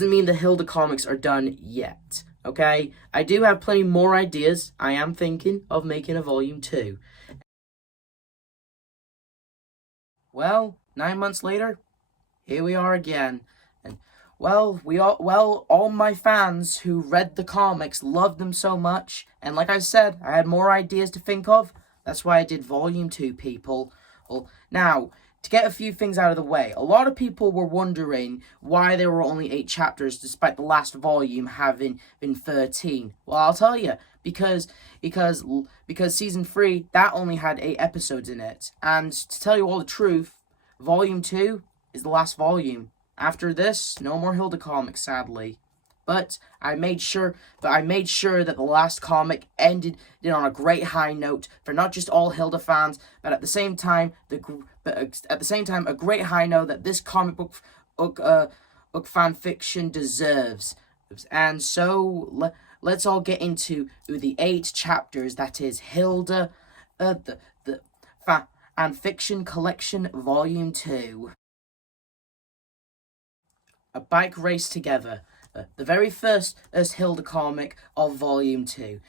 doesn't mean the Hilda comics are done yet, okay? I do have plenty more ideas. I am thinking of making a volume 2. Well, 9 months later, here we are again. And all my fans who read the comics loved them so much, and like I said, I had more ideas to think of. That's why I did volume 2, people. Well, now, to get a few things out of the way, a lot of people were wondering why there were only 8 chapters despite the last volume having been 13. Well, I'll tell you, because season 3, that only had 8 episodes in it. And to tell you all the truth, volume 2 is the last volume. After this, no more Hilda comics, sadly. But I made sure that the last comic ended on a great high note for not just all Hilda fans, but at the same time, a great high note that this comic book fan fiction deserves. And so let's all get into the 8 chapters that is Hilda, the Fan Fiction Collection Volume 2. A Bike Race Together. The very first Hilda comic of Volume 2.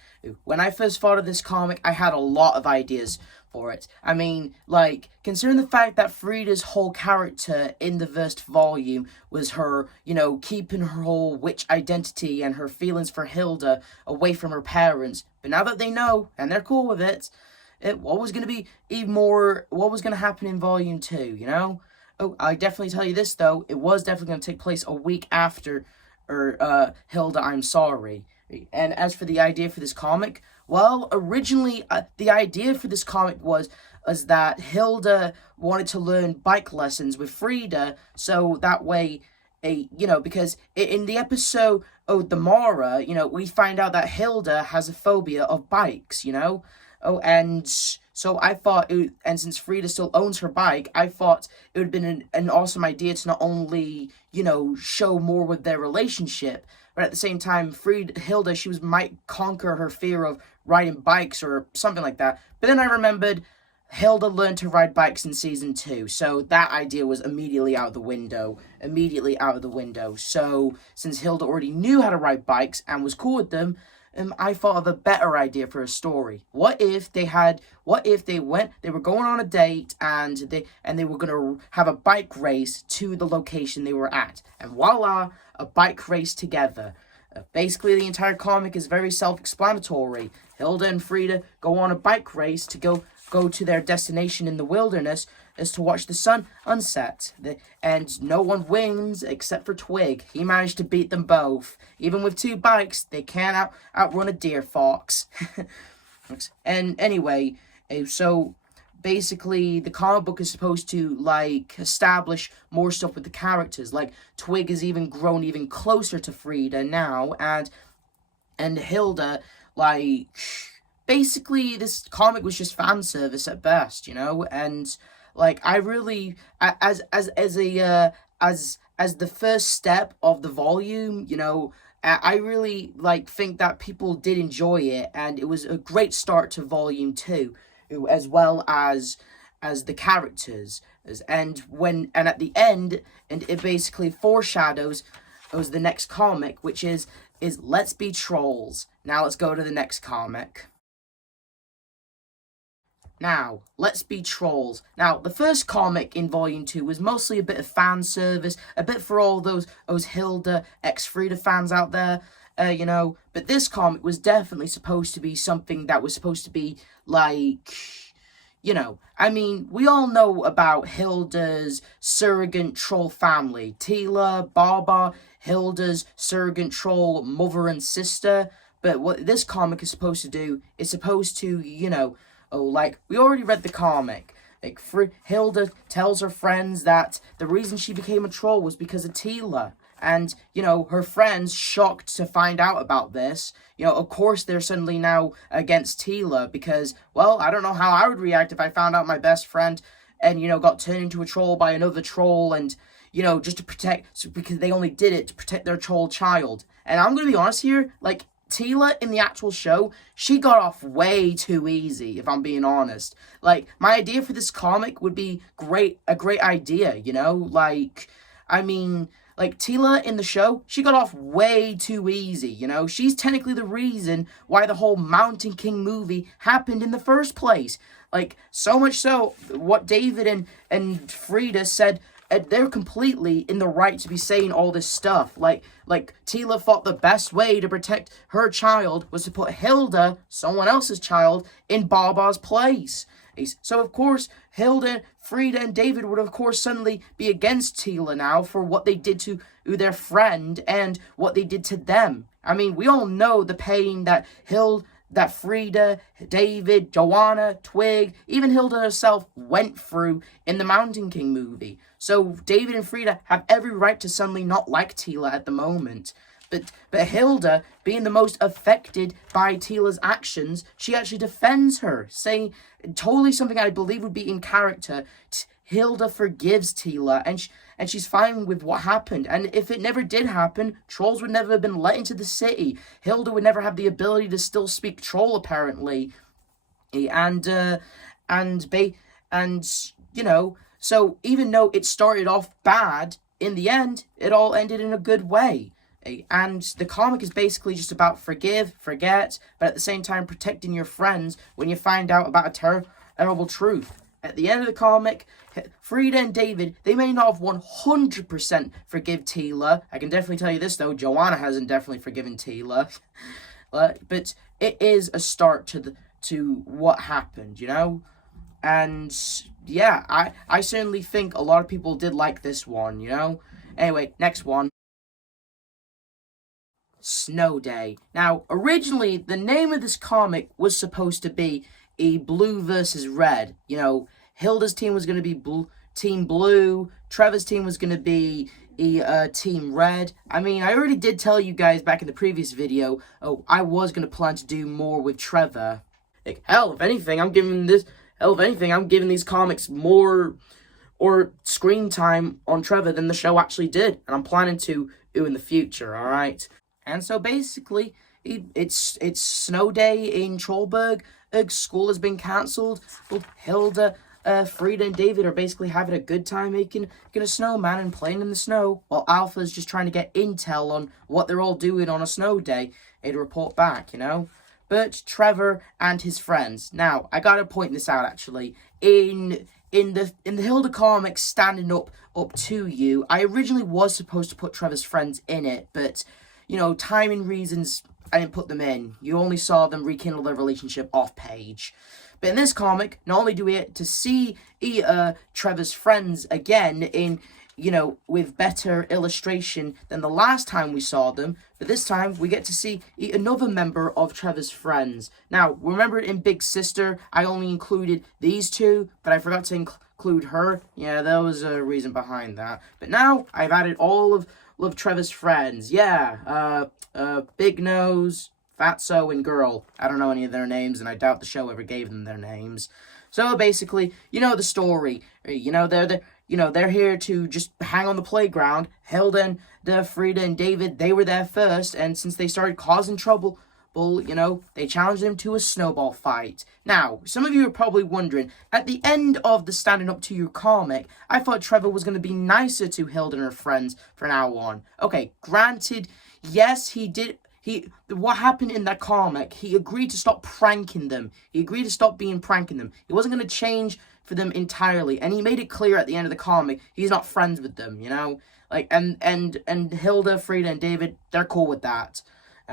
When I first thought of this comic, I had a lot of ideas for it. I mean, like, considering the fact that Frida's whole character in the first volume was her, keeping her whole witch identity and her feelings for Hilda away from her parents. But now that they know, and they're cool with it, what was going to happen in Volume 2, Oh, I definitely tell you this, though. It was definitely going to take place a week after Hilda, I'm Sorry. And as for the idea for this comic, well, originally, the idea for this comic was that Hilda wanted to learn bike lessons with Frida, so that way, because in the episode, the Mara, we find out that Hilda has a phobia of bikes, and so I thought, and since Frida still owns her bike, I thought it would have been an awesome idea to not only, show more with their relationship, but at the same time, Hilda, might conquer her fear of riding bikes or something like that. But then I remembered Hilda learned to ride bikes in season 2, so that idea was immediately out of the window. So since Hilda already knew how to ride bikes and was cool with them, I thought of a better idea for a story. What if they were going on a date and they were going to have a bike race to the location they were at. And voila, a bike race together. Basically, the entire comic is very self-explanatory. Hilda and Frida go on a bike race to go to their destination in the wilderness is to watch the sun unset. And no one wins except for Twig. He managed to beat them both. Even with 2 bikes, they can't outrun a deer fox. And anyway, so basically the comic book is supposed to establish more stuff with the characters. Like Twig has even grown even closer to Frida now, and Hilda, basically this comic was just fan service at best, and I really, as the first step of the volume, I really think that people did enjoy it, and it was a great start to Volume 2, as well as the characters, and at the end, and it basically foreshadows the next comic, which is Let's Be Trolls. Now let's go to the next comic. Now, Let's Be Trolls. Now, the first comic in Volume 2 was mostly a bit of fan service, a bit for all those Hilda Frida fans out there, but this comic was definitely supposed to be something that was supposed to be we all know about Hilda's surrogate troll family, Tila, Baba, Hilda's surrogate troll mother and sister, but what this comic is supposed to do is supposed to, we already read the comic. Hilda tells her friends that the reason she became a troll was because of Tila. And, her friends, shocked to find out about this, of course they're suddenly now against Tila because, well, I don't know how I would react if I found out my best friend and, got turned into a troll by another troll and, just to protect, because they only did it to protect their troll child. And I'm going to be honest here, Tila in the actual show, she got off way too easy, if I'm being honest. My idea for this comic would be a great idea, like, Tila in the show, she got off way too easy, you know? She's technically the reason why the whole Mountain King movie happened in the first place. Like, so much so, what David and Frida said, they're completely in the right to be saying all this stuff. Like Tila thought the best way to protect her child was to put Hilda, someone else's child, in Baba's place. So, of course, Hilda, Frida, and David would, of course, suddenly be against Tila now for what they did to their friend and what they did to them. I mean, we all know the pain that Frida, David, Joanna, Twig, even Hilda herself went through in the Mountain King movie. So David and Frida have every right to suddenly not like Tila at the moment. But Hilda, being the most affected by Tila's actions, she actually defends her, saying totally something I believe would be in character. Hilda forgives Tila, and she's fine with what happened. And if it never did happen, trolls would never have been let into the city. Hilda would never have the ability to still speak troll, apparently. And you know, so even though it started off bad, in the end, it all ended in a good way. And the comic is basically just about forgive, forget, but at the same time protecting your friends when you find out about a terrible truth. At the end of the comic, Frida and David, they may not have 100% forgive Tila. I can definitely tell you this, though, Joanna hasn't definitely forgiven Tila. But it is a start to what happened, you know? And yeah, I certainly think a lot of people did like this one, you know? Anyway, next one. Snow Day. Now, originally, the name of this comic was supposed to be a blue versus red. You know, Hilda's team was going to be team blue, Trevor's team was going to be team red. I mean, I already did tell you guys back in the previous video, I was going to plan to do more with Trevor. Like, hell, if anything, I'm giving these comics more or screen time on Trevor than the show actually did, and I'm planning to do in the future, alright? And so basically, it's Snow Day in Trollberg. School has been cancelled. Well, Hilda, Frida, and David are basically having a good time making a snowman and playing in the snow, while Alpha's just trying to get intel on what they're all doing on a snow day and report back, you know? But Trevor and his friends. Now, I gotta point this out, actually. In the Hilda comics Standing Up To You, I originally was supposed to put Trevor's friends in it, but you know, timing reasons, I didn't put them in. You only saw them rekindle their relationship off page. But in this comic, not only do we get to see Trevor's friends again in, you know, with better illustration than the last time we saw them, but this time we get to see another member of Trevor's friends. Now, remember in Big Sister, I only included these two, but I forgot to include her. Yeah, there was a reason behind that. But now, I've added all of Trevor's friends. Yeah, Big Nose, Fatso, and Girl. I don't know any of their names, and I doubt the show ever gave them their names. So basically, you know the story. You know, they're here to just hang on the playground. Hilda and Frida and David, they were there first, and since they started causing trouble, well, you know, they challenged them to a snowball fight. Now, some of you are probably wondering, at the end of the Standing Up To You comic, I thought Trevor was going to be nicer to Hilda and her friends from now on. Okay, granted, yes, he did. What happened in that comic, he agreed to stop pranking them. He agreed to stop pranking them. He wasn't going to change for them entirely, and he made it clear at the end of the comic he's not friends with them, you know? Like, and Hilda, Frida, and David, they're cool with that,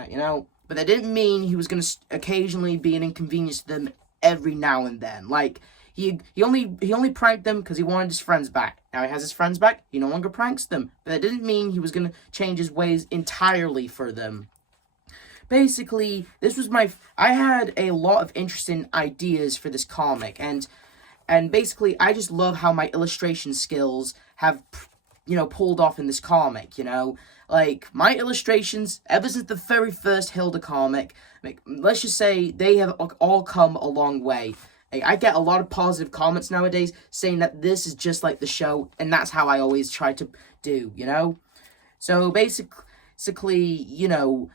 you know? But that didn't mean he was going to occasionally be an inconvenience to them every now and then. Like, he only pranked them because he wanted his friends back. Now he has his friends back, he no longer pranks them. But that didn't mean he was going to change his ways entirely for them. Basically, I had a lot of interesting ideas for this comic. And basically, I just love how my illustration skills have, you know, pulled off in this comic, you know? Like, my illustrations, ever since the very first Hilda comic, like, let's just say they have all come a long way. Like, I get a lot of positive comments nowadays saying that this is just like the show, and that's how I always try to do, you know? So, basically, you know,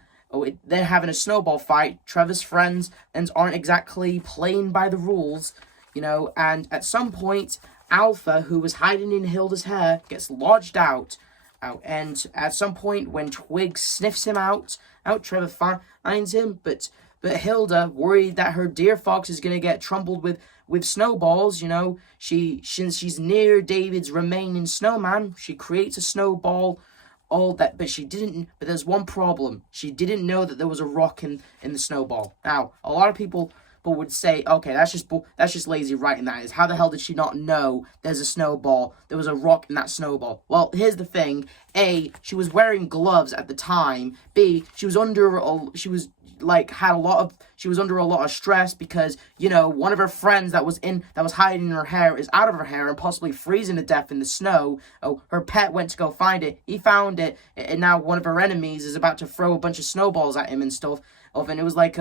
they're having a snowball fight. Trevor's friends aren't exactly playing by the rules, you know, and at some point, Alpha, who was hiding in Hilda's hair, gets lodged out. And at some point, when Twig sniffs him out, Trevor finds him, but Hilda, worried that her dear fox is gonna get trampled with snowballs, since she's near David's remaining snowman, she creates a snowball. All that, but there's one problem. She didn't know that there was a rock in the snowball. Now, a lot of people would say, okay, that's just lazy writing. That is, how the hell did she not know there's a snowball? There was a rock in that snowball. Well, here's the thing: A, she was wearing gloves at the time. B, she was under a lot of stress because one of her friends that was hiding in her hair is out of her hair and possibly freezing to death in the snow. Oh, her pet went to go find it. He found it, and now one of her enemies is about to throw a bunch of snowballs at him and stuff. And it was like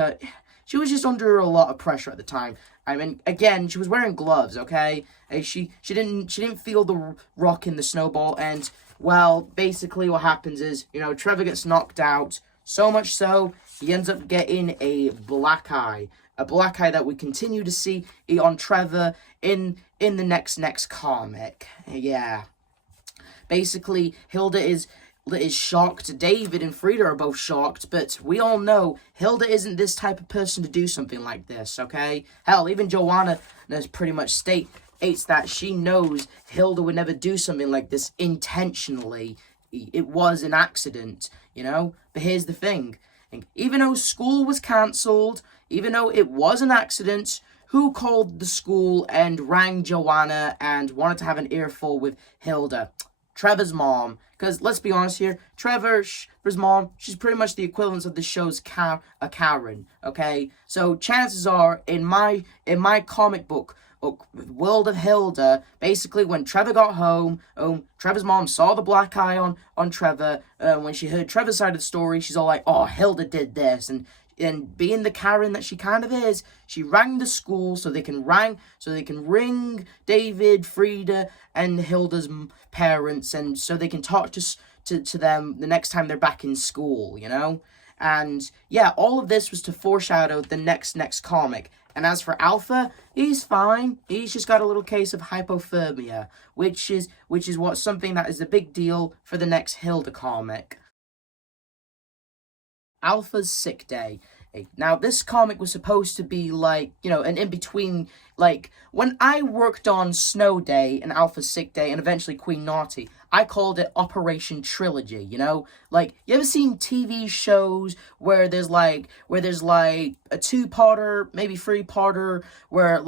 she was just under a lot of pressure at the time. I mean, again, she was wearing gloves. Okay, she didn't feel the rock in the snowball, and well, basically what happens is Trevor gets knocked out. So much so, he ends up getting a black eye. A black eye that we continue to see on Trevor in the next comic. Yeah. Basically, Hilda is shocked. David and Frida are both shocked, but we all know Hilda isn't this type of person to do something like this, okay? Hell, even Joanna pretty much states that she knows Hilda would never do something like this intentionally. It was an accident, But here's the thing. Even though school was cancelled, even though it was an accident, who called the school and rang Joanna and wanted to have an earful with Hilda? Trevor's mom. Because let's be honest here, Trevor's mom, she's pretty much the equivalent of the show's Karen, okay? So chances are, in my comic book, World of Hilda, basically when Trevor got home, Trevor's mom saw the black eye on Trevor. When she heard Trevor's side of the story, she's all like, oh, Hilda did this. And being the Karen that she kind of is, she rang the school so they can ring David, Frida, and Hilda's parents, and so they can talk to them the next time they're back in school, And yeah, all of this was to foreshadow the next comic. And as for Alpha, he's fine. He's just got a little case of hypothermia, which is something that is a big deal for the next Hilda comic. Alpha's sick day. Now, this comic was supposed to be like, an in-between, like, when I worked on Snow Day and Alpha's sick day and eventually Queen Naughty, I called it Operation Trilogy, Like, you ever seen TV shows where there's like a two-parter, maybe three-parter, where,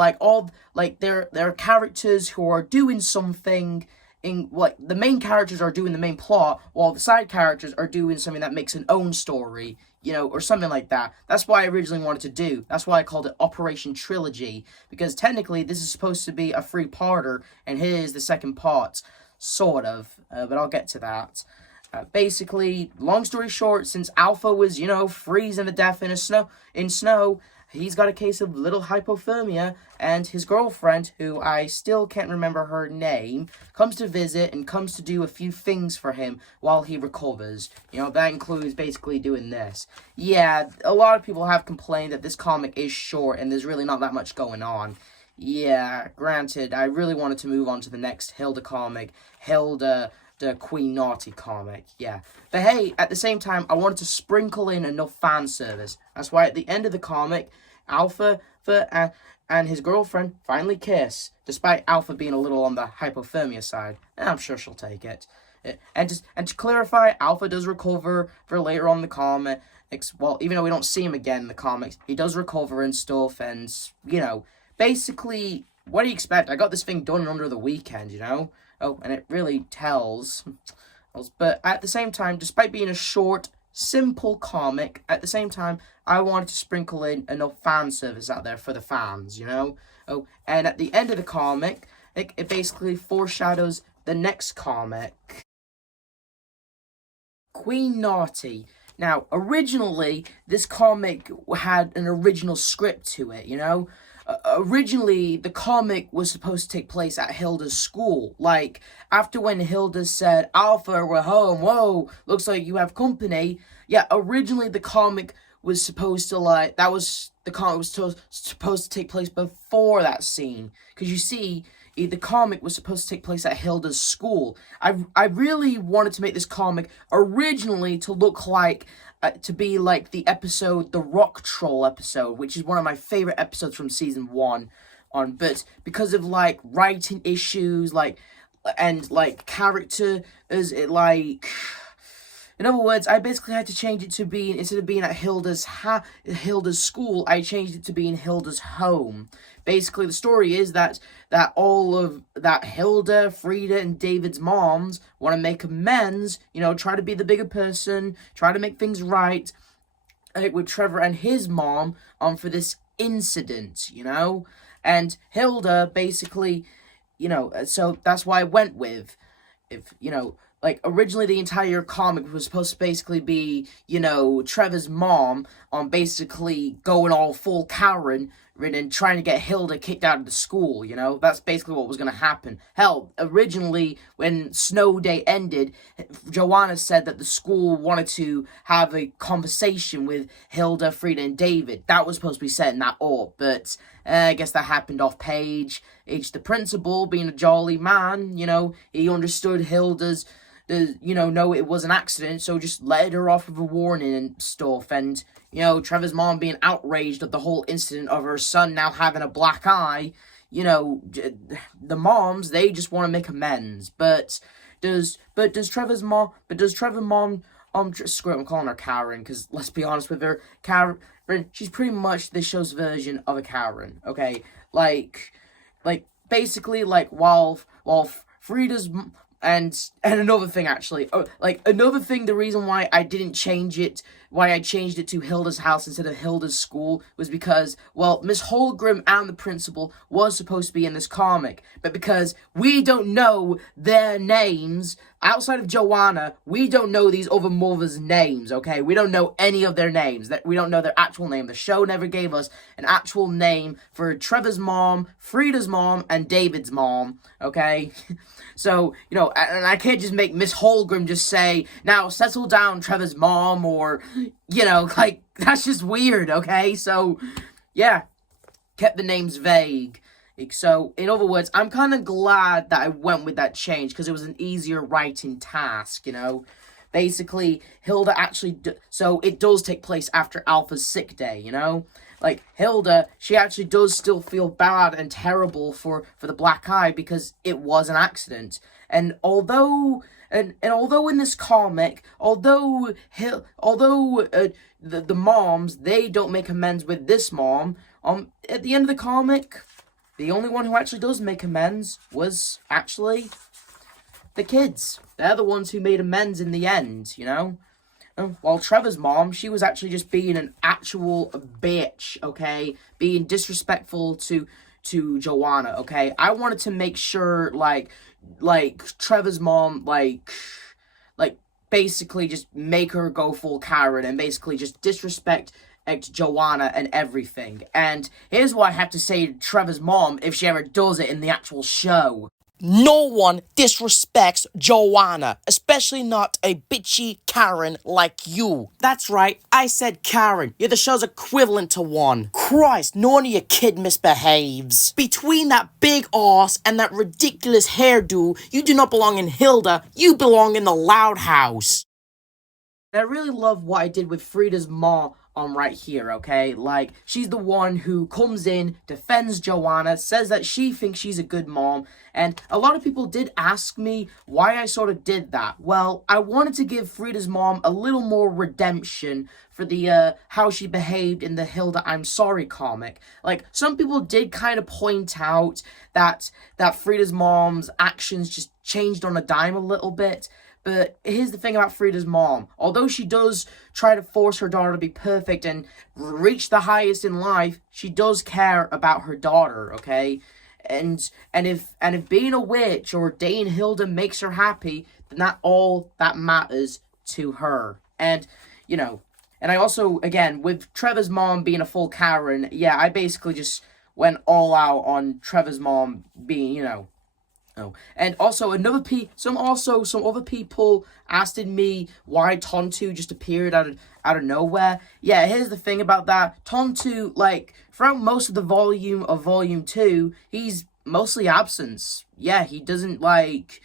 there are characters who are doing something the main characters are doing the main plot, while the side characters are doing something that makes an own story, or something like that. That's what I originally wanted to do. That's why I called it Operation Trilogy, because technically this is supposed to be a three-parter, and here's the second part, sort of, but I'll get to that. Basically, long story short, since Alpha was, freezing to death in snow, he's got a case of little hypothermia, and his girlfriend, who I still can't remember her name, comes to visit and comes to do a few things for him while he recovers. That includes basically doing this. Yeah, a lot of people have complained that this comic is short and there's really not that much going on. Yeah, granted, I really wanted to move on to the next Hilda comic, Hilda, the Queen Naughty comic, yeah. But hey, at the same time, I wanted to sprinkle in enough fan service. That's why at the end of the comic, Alpha and his girlfriend finally kiss, despite Alpha being a little on the hypothermia side. I'm sure she'll take it. And to clarify, Alpha does recover for later on in the comic. Well, even though we don't see him again in the comics, he does recover and stuff, and, basically, what do you expect? I got this thing done under the weekend, Oh, and it really tells. But at the same time, despite being a short, simple comic, at the same time, I wanted to sprinkle in enough fan service out there for the fans, Oh, and at the end of the comic, it basically foreshadows the next comic. Queen Naughty. Now, originally, this comic had an original script to it, Originally, the comic was supposed to take place at Hilda's school. Like, after when Hilda said, Alpha, we're home, whoa, looks like you have company. Yeah, originally the comic was supposed to, the comic was supposed to take place before that scene. Because you see, the comic was supposed to take place at Hilda's school. I really wanted to make this comic originally to look like, to be like the episode, the Rock Troll episode, which is one of my favorite episodes from season 1. But because of like writing issues, and character, in other words, I basically had to change it to being, instead of being at Hilda's school, I changed it to being Hilda's home. Basically, the story is that Hilda, Frida, and David's moms want to make amends, try to be the bigger person, try to make things right, with Trevor and his mom, for this incident, and Hilda basically, so that's why I went with, originally the entire comic was supposed to basically be, Trevor's mom basically going all full Karen and trying to get Hilda kicked out of the school, That's basically what was going to happen. Hell, originally, when Snow Day ended, Joanna said that the school wanted to have a conversation with Hilda, Frida, and David. That was supposed to be setting that up, but I guess that happened off page. The principal, being a jolly man, he understood Hilda's, no, it was an accident, so just let her off with a warning and stuff. And, Trevor's mom being outraged at the whole incident of her son now having a black eye, the moms, they just want to make amends. But does Trevor's mom, screw it, I'm calling her Karen, because let's be honest with her, Karen, she's pretty much this show's version of a Karen, okay? Basically, while Frida's, and another thing, actually, the reason why I changed it to Hilda's house instead of Hilda's school was because, well, Miss Holgrim and the principal was supposed to be in this comic, but because we don't know their names, outside of Joanna, we don't know these other mothers' names, okay? We don't know any of their names. We don't know their actual name. The show never gave us an actual name for Trevor's mom, Frida's mom, and David's mom, okay? So, and I can't just make Miss Holgrim just say, now settle down, Trevor's mom, or, that's just weird, okay? So, yeah, kept the names vague. So, in other words, I'm kind of glad that I went with that change, because it was an easier writing task, Basically, Hilda actually, so it does take place after Alpha's sick day, Hilda, she actually does still feel bad and terrible for the black eye because it was an accident. And although in this comic, although the moms, they don't make amends with this mom, at the end of the comic, the only one who actually does make amends was actually the kids. They're the ones who made amends in the end, While Trevor's mom, she was actually just being an actual bitch, okay? Being disrespectful to Joanna, okay? I wanted to make sure, Trevor's mom, basically just make her go full Karen and basically just disrespect Joanna and everything. And here's what I have to say to Trevor's mom if she ever does it in the actual show. No one disrespects Joanna, especially not a bitchy Karen like you. That's right, I said Karen. You're the show's equivalent to one. Christ, no one of your kid misbehaves. Between that big ass and that ridiculous hairdo, you do not belong in Hilda, you belong in the Loud House. I really love what I did with Frida's mom right here, okay? She's the one who comes in, defends Joanna, says that she thinks she's a good mom, and a lot of people did ask me why I sort of did that. Well, I wanted to give Frida's mom a little more redemption for the, how she behaved in the Hilda I'm Sorry comic. Some people did kind of point out that Frida's mom's actions just changed on a dime a little bit. But here's the thing about Frida's mom. Although she does try to force her daughter to be perfect and reach the highest in life, she does care about her daughter, okay? And if being a witch or dating Hilda makes her happy, then that's all that matters to her. And, and I also, again, with Trevor's mom being a full Karen, yeah, I basically just went all out on Trevor's mom being, Oh, and also some other people asked me why Tontu just appeared out of nowhere. Yeah, here's the thing about that. Tontu, throughout most of the volume of Volume 2, he's mostly absence. Yeah, he doesn't like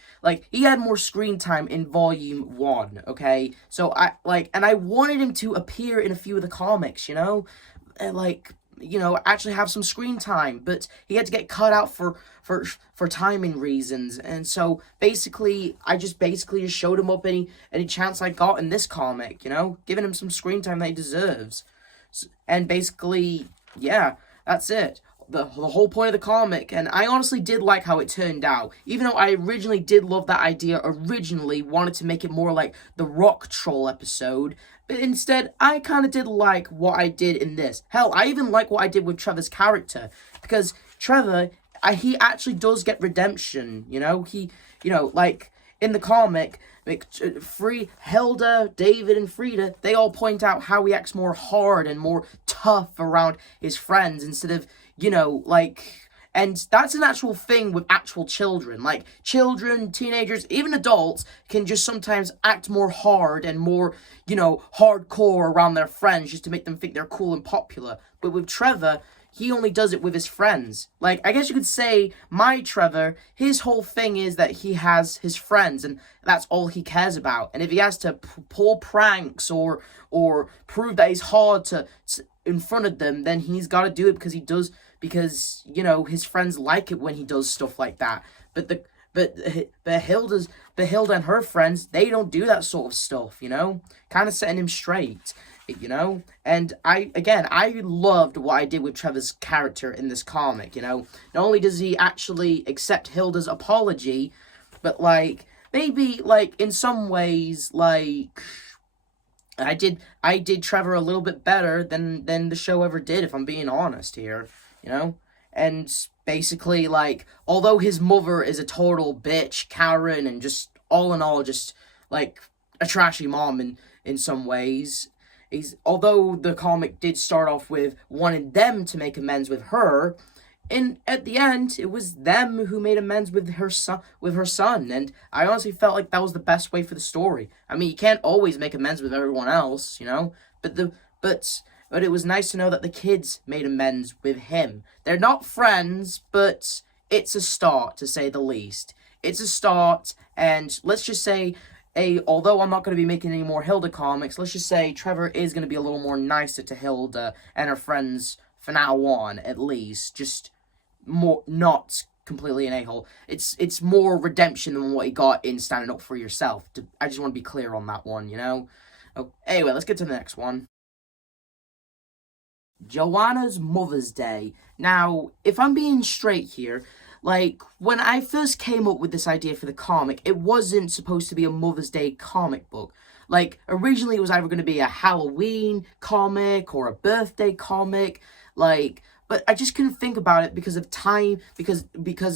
he had more screen time in volume 1, okay? So and I wanted him to appear in a few of the comics, and actually have some screen time, but he had to get cut out for timing reasons. And so basically I just showed him up any chance I got in this comic, giving him some screen time that he deserves. And basically, yeah, that's it. The whole point of the comic, and I honestly did like how it turned out. Even though I originally did love that idea, wanted to make it more like the Rock Troll episode, but instead, I kind of did like what I did in this. Hell, I even like what I did with Trevor's character, because Trevor, he actually does get redemption, He, like, in the comic, Hilda, David, and Frida, they all point out how he acts more hard and more tough around his friends instead of, and that's an actual thing with actual children. Like, children, teenagers, even adults can just sometimes act more hard and more, hardcore around their friends just to make them think they're cool and popular. But with Trevor, he only does it with his friends. Like, I guess you could say my Trevor, his whole thing is that he has his friends, and that's all he cares about. And if he has to pull pranks or prove that he's hard to in front of them, then he's got to do it because his friends like it when he does stuff like that. But Hilda and her friends, they don't do that sort of stuff, kind of setting him straight. And I loved what I did with Trevor's character in this comic, Not only does he actually accept Hilda's apology, but, maybe, in some ways, I did Trevor a little bit better than the show ever did, if I'm being honest here, And basically, although his mother is a total bitch, Karen, and just, all in all, just, a trashy mom in some ways, although the comic did start off with wanting them to make amends with her, and at the end it was them who made amends with her son, and I honestly felt like that was the best way for the story. I mean, you can't always make amends with everyone else, but it was nice to know that the kids made amends with him. They're not friends, but it's a start, to say the least. It's a start, and let's just say, although I'm not going to be making any more Hilda comics, let's just say Trevor is going to be a little more nicer to Hilda and her friends from now on, at least. Just more, not completely an a-hole. It's more redemption than what he got in Standing Up For Yourself. I just want to be clear on that one, Oh, anyway, let's get to the next one. Joanna's Mother's Day. Now, if I'm being straight here, when I first came up with this idea for the comic, it wasn't supposed to be a Mother's Day comic book. Originally it was either going to be a Halloween comic or a birthday comic, but I just couldn't think about it because of time, because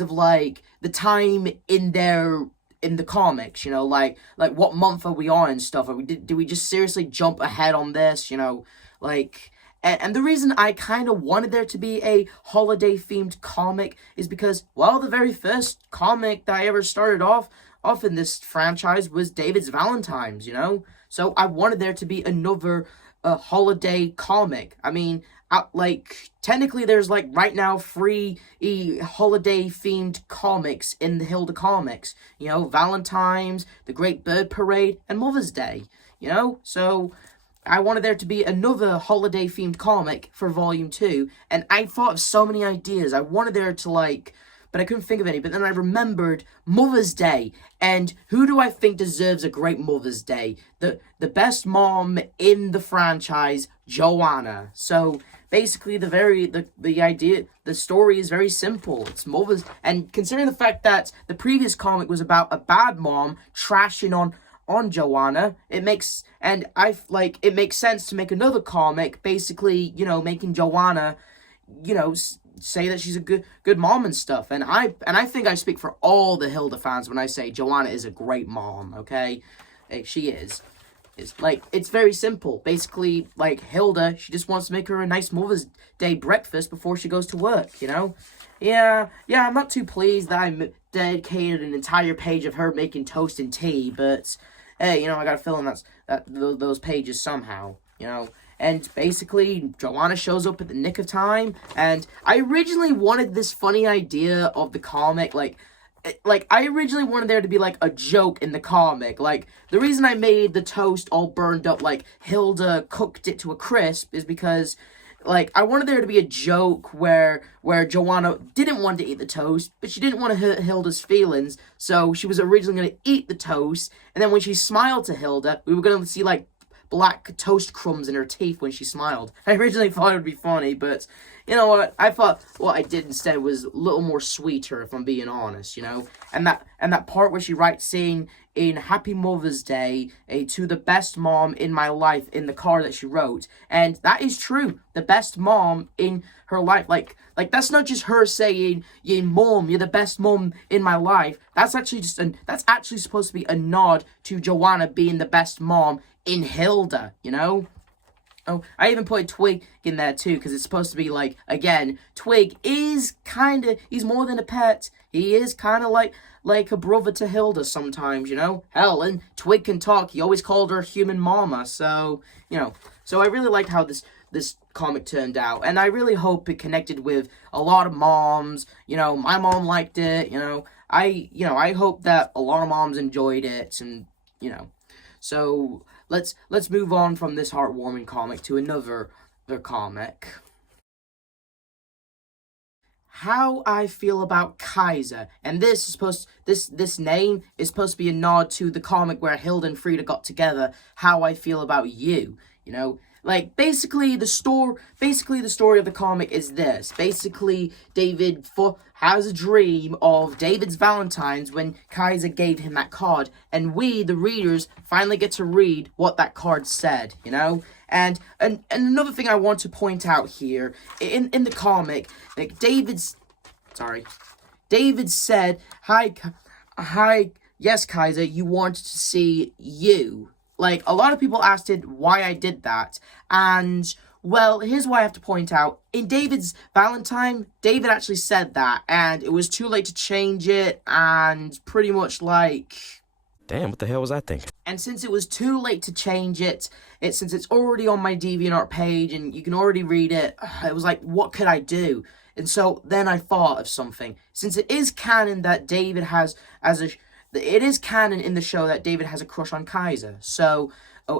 of, the time in the comics, what month are we on and stuff? Do we just seriously jump ahead on this, And the reason I kind of wanted there to be a holiday-themed comic is because, well, the very first comic that I ever started off in this franchise was David's Valentine's, So I wanted there to be another holiday comic. I mean, technically there's, right now 3 holiday-themed comics in the Hilda comics. Valentine's, The Great Bird Parade, and Mother's Day, So I wanted there to be another holiday-themed comic for Volume 2, and I thought of so many ideas. I wanted there to, but I couldn't think of any. But then I remembered Mother's Day, and who do I think deserves a great Mother's Day? The best mom in the franchise, Joanna. So basically, the story is very simple. It's Mother's, and considering the fact that the previous comic was about a bad mom trashing on Joanna, it makes sense to make another comic basically, making Joanna, say that she's a good mom and stuff. And I think I speak for all the Hilda fans when I say Joanna is a great mom, okay? She is. It's very simple. Basically, Hilda, she just wants to make her a nice Mother's Day breakfast before she goes to work, Yeah, I'm not too pleased that I dedicated an entire page of her making toast and tea, but hey, I gotta fill in those pages somehow, and basically Joanna shows up at the nick of time. And I originally wanted this funny idea of the comic, like I originally wanted there to be like a joke in the comic. Like the reason I made the toast all burned up like Hilda cooked it to a crisp is because like I wanted there to be a joke where Joanna didn't want to eat the toast, but she didn't want to hurt Hilda's feelings, so she was originally going to eat the toast, and then when she smiled to Hilda, we were going to see like black toast crumbs in her teeth when she smiled. I originally thought it would be funny, but you know what? I thought what I did instead was a little more sweeter, if I'm being honest, you know? And that part where she writes saying in Happy Mother's Day to the best mom in my life in the card that she wrote. And that is true. The best mom in her life. Like that's not just her saying, "Yeah, mom, you're the best mom in my life." That's actually that's actually supposed to be a nod to Joanna being the best mom in Hilda, you know? Oh, I even put Twig in there too, because it's supposed to be like, again, Twig is he's more than a pet. He is kind of like a brother to Hilda sometimes, you know? Hell, and Twig can talk. He always called her human mama, so, you know. So I really liked how this comic turned out, and I really hope it connected with a lot of moms. You know, my mom liked it, you know. I hope that a lot of moms enjoyed it, and, you know. So let's move on from this heartwarming comic to another comic. How I feel about Kaiser, and this name is supposed to be a nod to the comic where Hilda and Frida got together. How I feel about you, you know. Like, basically the story of the comic is this. Basically, David has a dream of David's Valentine's when Kaiser gave him that card. And we, the readers, finally get to read what that card said, you know? And another thing I want to point out here, in the comic, like, David said, Hi, yes, Kaiser, you wanted to see you. Like, a lot of people asked it why I did that, and, well, here's why I have to point out. In David's Valentine, David actually said that, and it was too late to change it, and pretty much like... Damn, what the hell was I thinking? And since it was too late to change it, since it's already on my Deviantart page, and you can already read it, it was like, what could I do? And so, then I thought of something. Since it is canon that David has, it is canon in the show that David has a crush on Kaiser. So,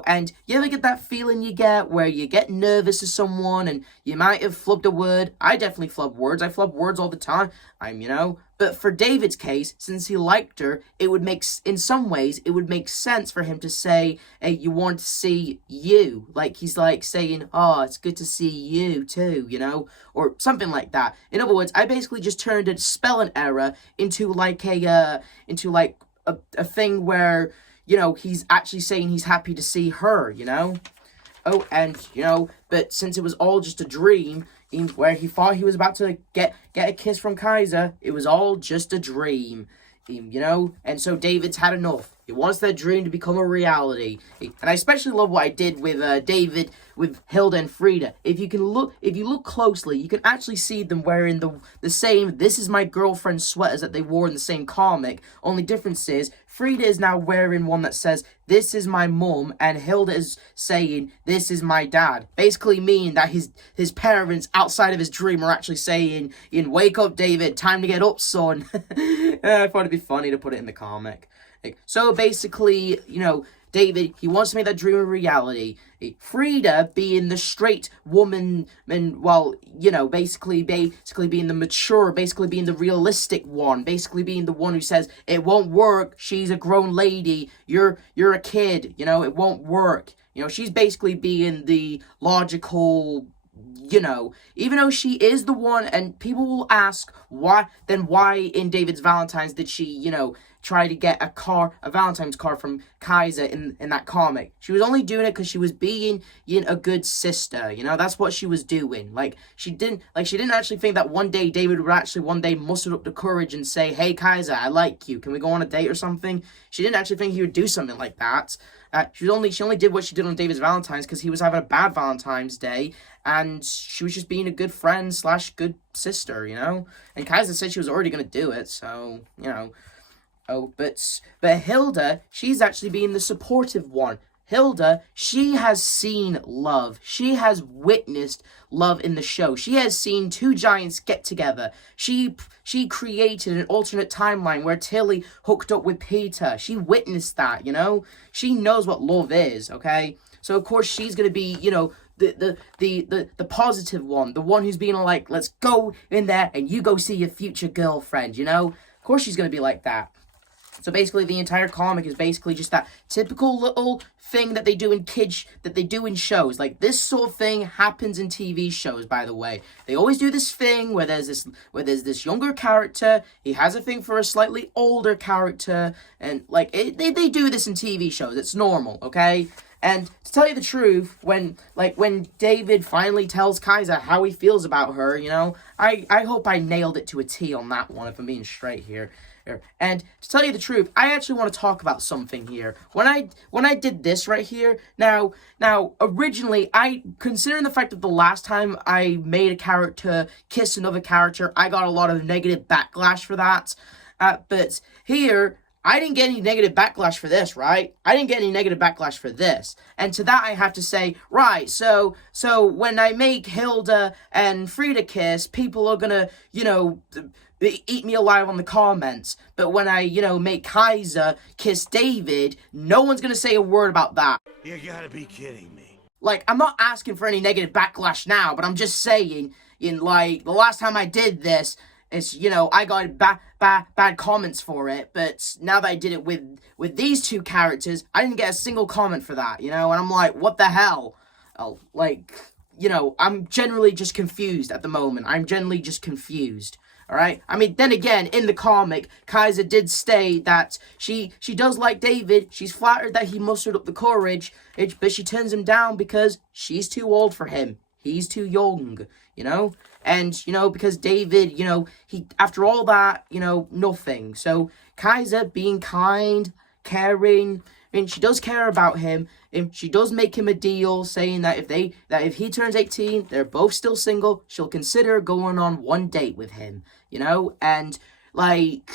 and you ever get that feeling you get where you get nervous to someone and you might have flubbed a word? I definitely flub words. I flub words all the time. You know. But for David's case, since he liked her, in some ways, it would make sense for him to say, hey, you want to see you. Like, he's like saying, oh, it's good to see you too, you know? Or something like that. In other words, I basically just turned a spelling error into like a thing where, you know, he's actually saying he's happy to see her, you know? Oh, and, you know, but since it was all just a dream, where he thought he was about to get a kiss from Kaiser, it was all just a dream, you know? And so David's had enough. He wants that dream to become a reality. And I especially love what I did with David, with Hilda and Frida. If you look closely, you can actually see them wearing the same "This Is My Girlfriend" sweaters that they wore in the same comic. Only difference is, Frida is now wearing one that says, "This is my mum," and Hilda is saying, "This is my dad." Basically meaning that his parents outside of his dream are actually saying, "Wake up, David, time to get up, son." I thought it'd be funny to put it in the comic. So basically, you know, David, he wants to make that dream a reality. Frida, being the straight woman, and, well, you know, basically being the mature, basically being the realistic one, basically being the one who says, it won't work, she's a grown lady, you're a kid, you know, it won't work. You know, she's basically being the logical, you know, even though she is the one, and people will ask, why in David's Valentine's did she, you know, try to get a Valentine's card from Kaiser in that comic? She was only doing it because she was being a good sister, you know, that's what she was doing. She didn't actually think that one day David would actually one day muster up the courage and say, hey, Kaiser, I like you, can we go on a date or something? She didn't actually think he would do something like that. She only did what she did on David's Valentine's because he was having a bad Valentine's Day, and she was just being a good friend / good sister, you know? And Kaiser said she was already going to do it, so, you know. Oh, but Hilda, she's actually being the supportive one. Hilda, she has seen love. She has witnessed love in the show. She has seen two giants get together. She created an alternate timeline where Tilly hooked up with Peter. She witnessed that, you know? She knows what love is, okay? So of course she's gonna be, you know, the positive one, the one who's being like, let's go in there and you go see your future girlfriend, you know? Of course she's gonna be like that. So basically, the entire comic is basically just that typical little thing that they do in shows. Like, this sort of thing happens in TV shows, by the way. They always do this thing where there's this younger character, he has a thing for a slightly older character, and, like, they do this in TV shows. It's normal, okay? And to tell you the truth, when David finally tells Kaiser how he feels about her, you know, I hope I nailed it to a T on that one, if I'm being straight here. And to tell you the truth, I actually want to talk about something here. When I did this right here, now originally, considering the fact that the last time I made a character kiss another character, I got a lot of negative backlash for that. But here, I didn't get any negative backlash for this, right? I didn't get any negative backlash for this. And to that I have to say, right, so when I make Hilda and Frida kiss, people are gonna, you know, eat me alive on the comments. But when I, you know, make Kaiser kiss David, no one's gonna say a word about that. You gotta be kidding me. Like, I'm not asking for any negative backlash now, but I'm just saying, like, the last time I did this, it's, you know, I got bad comments for it, but now that I did it with these two characters, I didn't get a single comment for that, you know, and I'm like, what the hell? Like, you know, I'm generally just confused at the moment. I'm generally just confused. Alright? I mean, then again, in the comic, Kaiser did state that she does like David. She's flattered that he mustered up the courage, but she turns him down because she's too old for him. He's too young, you know? And, you know, because David, you know, he, after all that, you know, nothing. So, Kaiser being kind, caring, and she does care about him, and she does make him a deal, saying that if he turns 18, they're both still single, she'll consider going on one date with him, you know? And, like,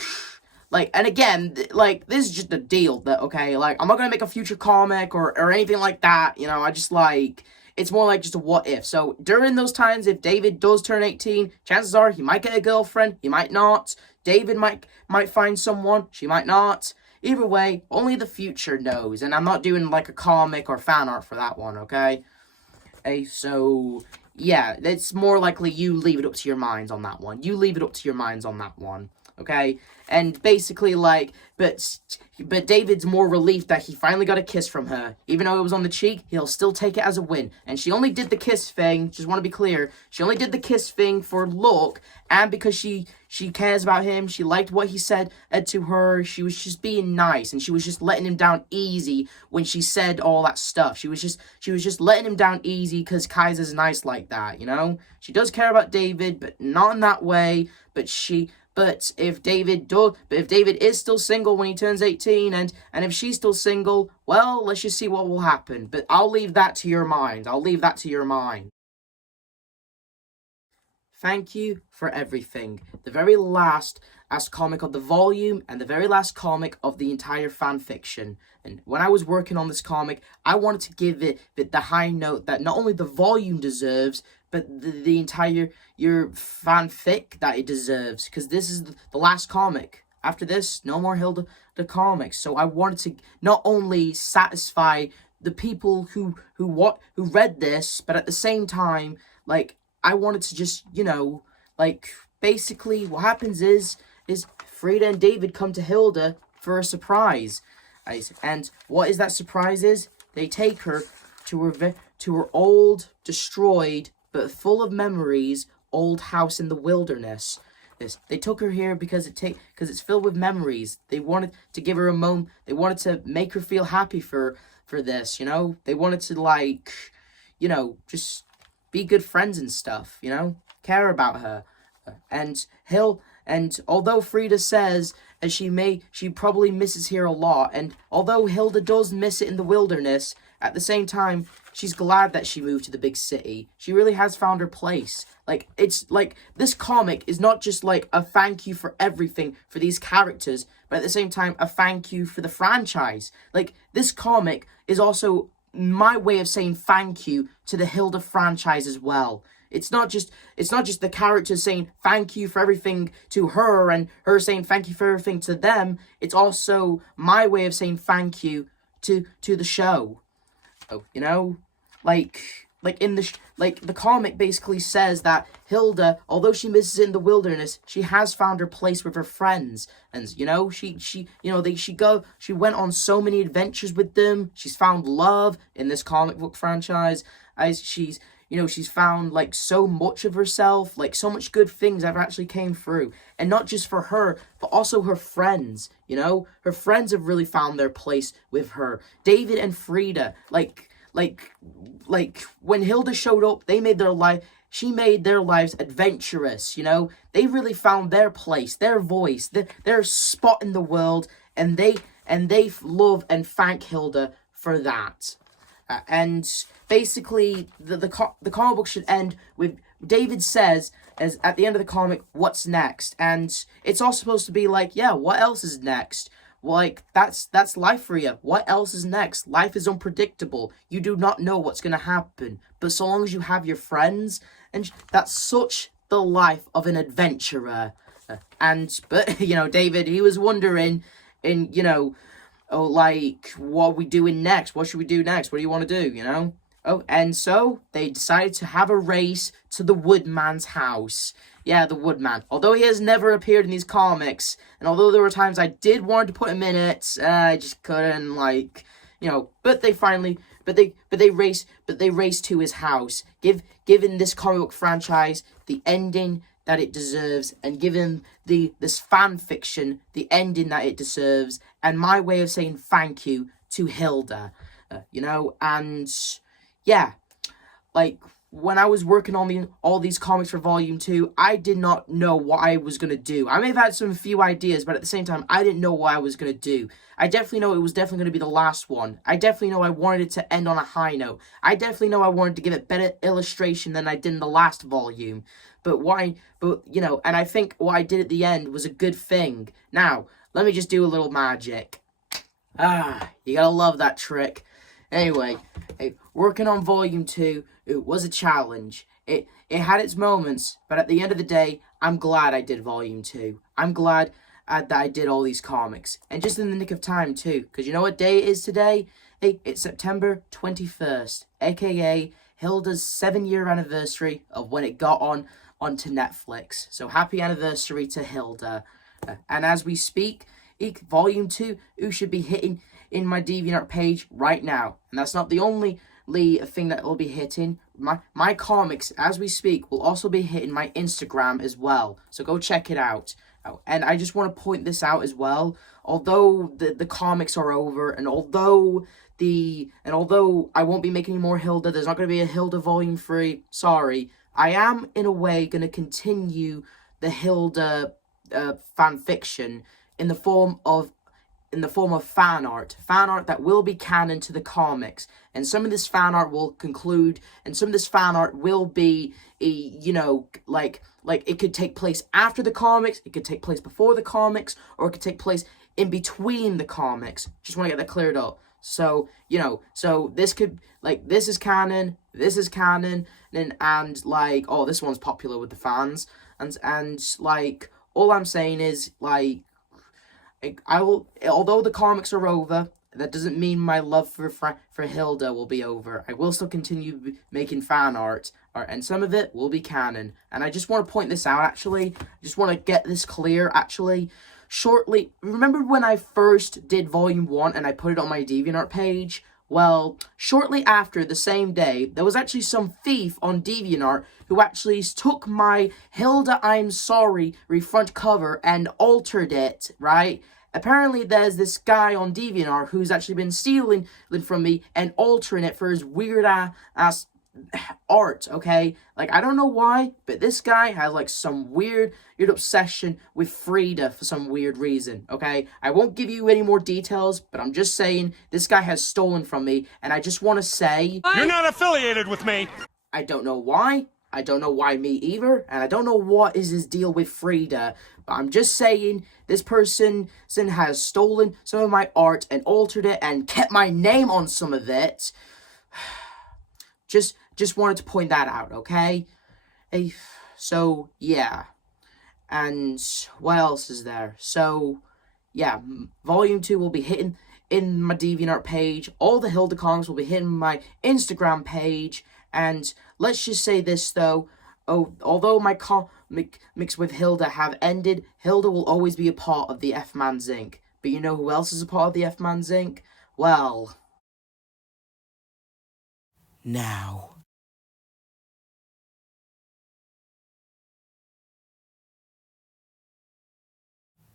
and again, like, this is just a deal that, okay, like, I'm not gonna make a future comic or anything like that, you know? I just, like, it's more like just a what if. So during those times, if David does turn 18, chances are he might get a girlfriend, he might not. David might find someone, she might not. Either way, only the future knows. And I'm not doing like a comic or fan art for that one, okay? So yeah, it's more likely you leave it up to your minds on that one. You leave it up to your minds on that one, okay? And basically, like, but David's more relieved that he finally got a kiss from her. Even though it was on the cheek, he'll still take it as a win. And she only did the kiss thing, just want to be clear, she only did the kiss thing for look, and because she cares about him, she liked what he said to her, she was just being nice, and she was just letting him down easy when she said all that stuff. She was just letting him down easy because Kaiser's nice like that, you know? She does care about David, but not in that way, But if David is still single when he turns 18, and if she's still single, well, let's just see what will happen. But I'll leave that to your mind. Thank you for everything. The very last comic of the volume, and the very last comic of the entire fan fiction. And when I was working on this comic, I wanted to give it the high note that not only the volume deserves, but the entire your fanfic that it deserves, because this is the last comic. After this, no more Hilda the comics. So I wanted to not only satisfy the people who read this, but at the same time, like, I wanted to just, you know, like, basically what happens is Frida and David come to Hilda for a surprise. And what is that surprise is? They take her to her old, destroyed, but full of memories, old house in the wilderness. They took her here because it's filled with memories. They wanted to give her a moment. They wanted to make her feel happy for this, you know? They wanted to, like, you know, just be good friends and stuff, you know? Care about her. And although Frida says she probably misses here a lot, and although Hilda does miss it in the wilderness, at the same time, she's glad that she moved to the big city. She really has found her place. Like, it's like, this comic is not just like a thank you for everything for these characters, but at the same time, a thank you for the franchise. Like, this comic is also my way of saying thank you to the Hilda franchise as well. It's not just the characters saying thank you for everything to her and her saying thank you for everything to them. It's also my way of saying thank you to the show. Oh, you know, like in the comic basically says that Hilda, although she misses it in the wilderness, she has found her place with her friends, and you know she went on so many adventures with them. She's found love in this comic book franchise. As she's found like so much of herself, like so much good things that actually came through, and not just for her, but also her friends. You know, her friends have really found their place with her. David and Frida, like when Hilda showed up, she made their lives adventurous, you know? They really found their place, their voice, their spot in the world, and they love and thank Hilda for that. And basically, the comic book should end with David says, as at the end of the comic, what's next? And it's all supposed to be like, yeah, what else is next? Like, that's life for you. What else is next? Life is unpredictable. You do not know what's going to happen. But so long as you have your friends, and that's such the life of an adventurer. But, you know, David, he was wondering, you know, oh, like, what are we doing next? What should we do next? What do you want to do, you know? Oh, and so they decided to have a race to the Woodman's house. Yeah, the Woodman. Although he has never appeared in these comics, and although there were times I did want to put him in it, I just couldn't, like, you know. But they race to his house, giving this comic book franchise the ending that it deserves, and giving this fan fiction the ending that it deserves, and my way of saying thank you to Hilda, you know. And yeah, like, when I was working on all these comics for Volume 2, I did not know what I was going to do. I may have had some few ideas, but at the same time, I didn't know what I was going to do. I definitely know it was definitely going to be the last one. I definitely know I wanted it to end on a high note. I definitely know I wanted to give it better illustration than I did in the last volume. But you know, and I think what I did at the end was a good thing. Now, let me just do a little magic. You gotta love that trick. Anyway, working on Volume 2, it was a challenge. It had its moments, but at the end of the day, I'm glad I did Volume 2. I'm glad that I did all these comics. And just in the nick of time, too. Because you know what day it is today? It's September 21st, a.k.a. Hilda's 7-year anniversary of when it got onto Netflix. So happy anniversary to Hilda. And as we speak, Volume 2 should be hitting in my Deviantart page right now. And that's not the only thing that will be hitting. My comics, as we speak, will also be hitting my Instagram as well. So go check it out. And I just want to point this out as well. Although the comics are over, and although I won't be making any more Hilda, there's not going to be a Hilda Volume 3. Sorry. I am, in a way, going to continue the Hilda fan fiction in the form of fan art that will be canon to the comics, and some of this fan art will conclude, and some of this fan art will be, you know, like it could take place after the comics, it could take place before the comics, or it could take place in between the comics. Just want to get that cleared up. So, you know, so this could, like, this is canon, and like, oh, this one's popular with the fans, and like, all I'm saying is, like, although the comics are over, that doesn't mean my love for Hilda will be over. I will still continue making fan art, and some of it will be canon. And I just want to point this out, actually. I just want to get this clear, actually. Shortly, remember when I first did Volume 1 and I put it on my Deviantart page? Well, shortly after, the same day, there was actually some thief on Deviantart who actually took my Hilda I'm Sorry front cover and altered it, right? Apparently, there's this guy on Deviantart who's actually been stealing it from me and altering it for his weird-ass art, okay? Like, I don't know why, but this guy has, like, some weird obsession with Frida for some weird reason, okay? I won't give you any more details, but I'm just saying this guy has stolen from me, and I just want to say... You're not affiliated with me! I don't know why, I don't know why me either, and I don't know what is his deal with Frida, but I'm just saying this person has stolen some of my art and altered it and kept my name on some of it. Just wanted to point that out, okay? So, yeah. And what else is there? So, yeah, Volume 2 will be hitting in my DeviantArt page. All the Hilda comics will be hitting my Instagram page. And let's just say this, though. Oh, although my comics with Hilda have ended, Hilda will always be a part of the F-Man's Inc. But you know who else is a part of the F-Man's Inc.? Well... Now.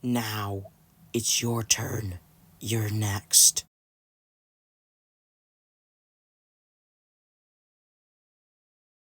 Now, it's your turn. You're next.